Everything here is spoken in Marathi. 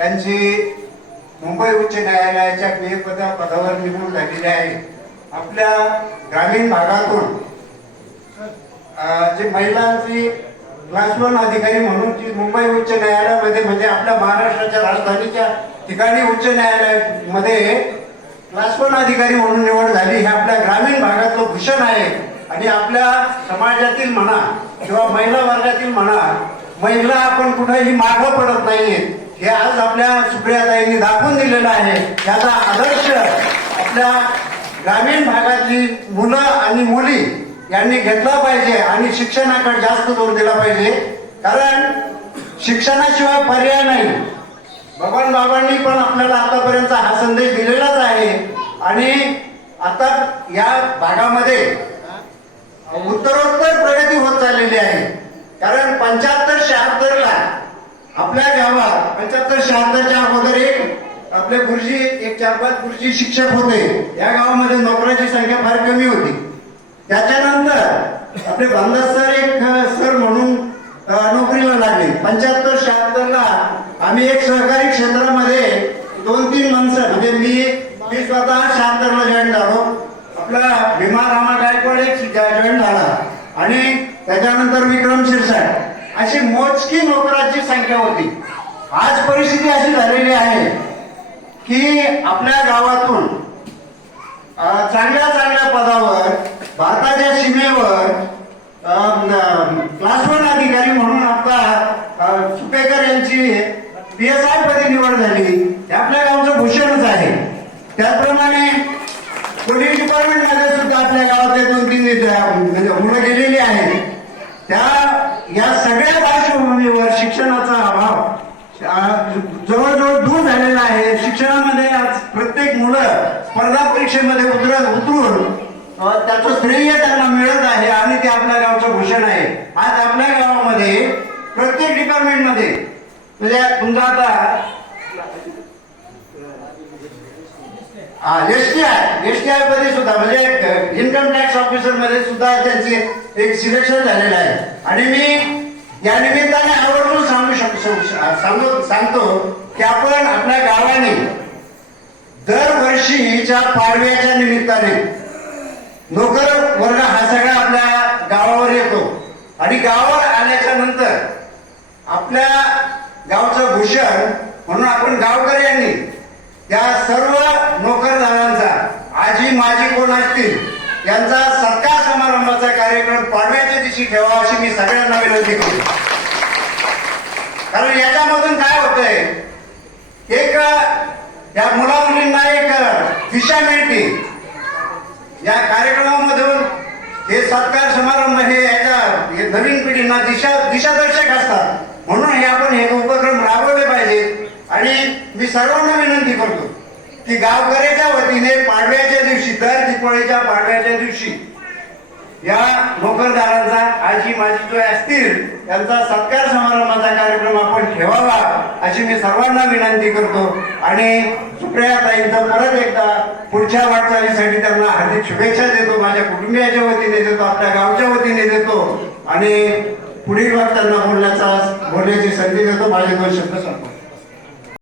यांची मुंबई उच्च न्यायालयाच्या पी पदावर निवडून झालेली आहे. आपल्या ग्रामीण भागातून जे महिलांची क्लास वन अधिकारी म्हणून जी मुंबई उच्च न्यायालयामध्ये म्हणजे आपल्या महाराष्ट्राच्या राजधानीच्या ठिकाणी उच्च न्यायालयामध्ये क्लास वन अधिकारी म्हणून निवड झाली. हे आपल्या ग्रामीण भागातलं भूषण आहे. आणि आपल्या समाजातील म्हणा किंवा महिला वर्गातील म्हणा महिला आपण कुठेही मागं पडत नाहीये हे आज आपल्या सुप्रियाताईंनी दाखवून दिलेलं आहे. याचा आदर्श आपल्या ग्रामीण भागातली मुलं आणि मुली यांनी घेतला पाहिजे आणि शिक्षणाकडे जास्त जोर दिला पाहिजे. कारण शिक्षणाशिवाय पर्याय नाही. भगवान बाबांनी पण आपल्याला आतापर्यंत हा संदेश दिलेलाच आहे. आणि आता या भागामध्ये उत्तरोत्तर प्रगती होत चाललेली आहे. कारण पंच्याहत्तर शहात्तरला आपल्या गावात पंच्याहत्तर शहात्तरच्या अगोदर एक आपले गुरुजी एक चार पाच गुरुजी शिक्षक होते. या गावामध्ये नोकऱ्याची संख्या फार कमी होती. त्याच्यानंतर आपले बांधा सर एक सर म्हणून नोकरीला लागले. पंच्याहत्तर शहात्तर ला आम्ही एक सहकारी क्षेत्रामध्ये दोन तीन माणसं म्हणजे मी मी स्वतः शहात्तर ला जॉईन झालो. आपला भीमा रामा गायकवाड एक जॉईन झाला. आणि त्याच्यानंतर विक्रम शिरसाट. अशी मोजकी नोकरांची संख्या होती. आज परिस्थिती अशी झालेली आहे की आपल्या गावातून चांगल्या चांगल्या पदावर भारताच्या सीमेवर क्लास वन अधिकारी म्हणून आता सुपेकर यांची पी एस आय पदी निवड झाली. हे आपल्या गावचं भूषणच आहे. त्याचप्रमाणे पोलीस डिपार्टमेंटमध्ये सुद्धा आपल्या गावात दोन तीन म्हणजे मुलं गेलेली आहेत. त्या या सगळ्या पार्श्वभूमीवर शिक्षणाचा अभाव जवळजवळ दूर झालेला आहे. शिक्षणामध्ये आज प्रत्येक मुलं स्पर्धा परीक्षेमध्ये उतर उतरून त्याचं श्रेय त्यांना मिळत आहे आणि ते आपल्या गावचं भूषण आहे. आज आपल्या गावामध्ये प्रत्येक डिपार्टमेंटमध्ये म्हणजे तुमचा आता S T I S T आयमध्ये सुद्धा म्हणजे इन्कम टॅक्स ऑफिसरमध्ये सुद्धा त्यांचे एक सिलेक्शन झालेलं आहे. आणि मी या निमित्ताने आवर्जून सांगू शकतो सांगतो सांगतो की आपण आपल्या गावाने दरवर्षीच्या पाडव्याच्या निमित्ताने नोकर वर्ग हा सगळा आपल्या गावावर येतो. आणि गावावर आल्याच्यानंतर आपल्या गावचं भूषण म्हणून आपण गावकऱ्यांनी त्या सर्व नोकरदारांचा आजी माजी कोण असतील त्यांचा सत्कार समारंभाचा कार्यक्रम पाडव्याच्या दिवशी ठेवा अशी मी सगळ्यांना विनंती करतो. कारण याच्यामधून काय होतंय? एक या मुला मुलींना एक दिशा मिळते. या कार्यक्रमामधून हे सत्कार समारंभ हे याच्या हे नवीन पिढींना दिशा दिशादर्शक असतात. म्हणून हे आपण हे उपक्रम राबवले पाहिजे. आणि मी सर्वांना विनंती करतो की गावकऱ्याच्या वतीने पाडव्याच्या दिवशी दर दिपाळीच्या पाडव्याच्या दिवशी या नोकरदारांचा आजी माझी जो असतील त्यांचा सत्कार समारंभाचा कार्यक्रम आपण ठेवावा अशी मी सर्वांना विनंती करतो. आणि सुप्रियाताईंचा परत एकदा पुढच्या वाटचालीसाठी त्यांना हार्दिक शुभेच्छा देतो. माझ्या कुटुंबियाच्या वतीने देतो आपल्या गावच्या वतीने देतो. आणि पुढील भाग त्यांना बोलण्याचा बोलण्याची संधी देतो. माझे दोन शब्द सांगतो